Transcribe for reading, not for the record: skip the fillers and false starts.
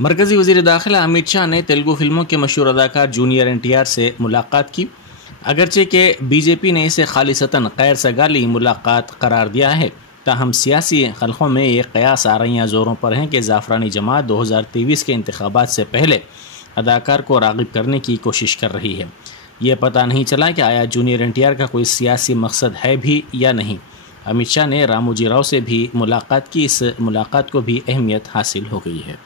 मरकज़ी वज़ीर दाखिला अमित शाह ने तेलुगु फिल्मों के मशहूर अदाकार जूनियर NTR से मुलाकात की। अगरचे के बीजेपी ने इसे खालिसतन गैर सगाली मुलाकात करार दिया है, ताहम सियासी हलकों में ये कयास आरइयाँ ज़ोरों पर हैं कि ज़ाफ़रानी जमात 2023 के इंतखाबात से पहले अदाकार को राग़िब करने की कोशिश कर रही है। ये पता नहीं चला कि आया जूनियर NTR का कोई सियासी मकसद है भी या नहीं। अमित शाह ने रामोजी राव से भी मुलाकात की। इस मुलाकात को भी अहमियत हासिल हो गई है।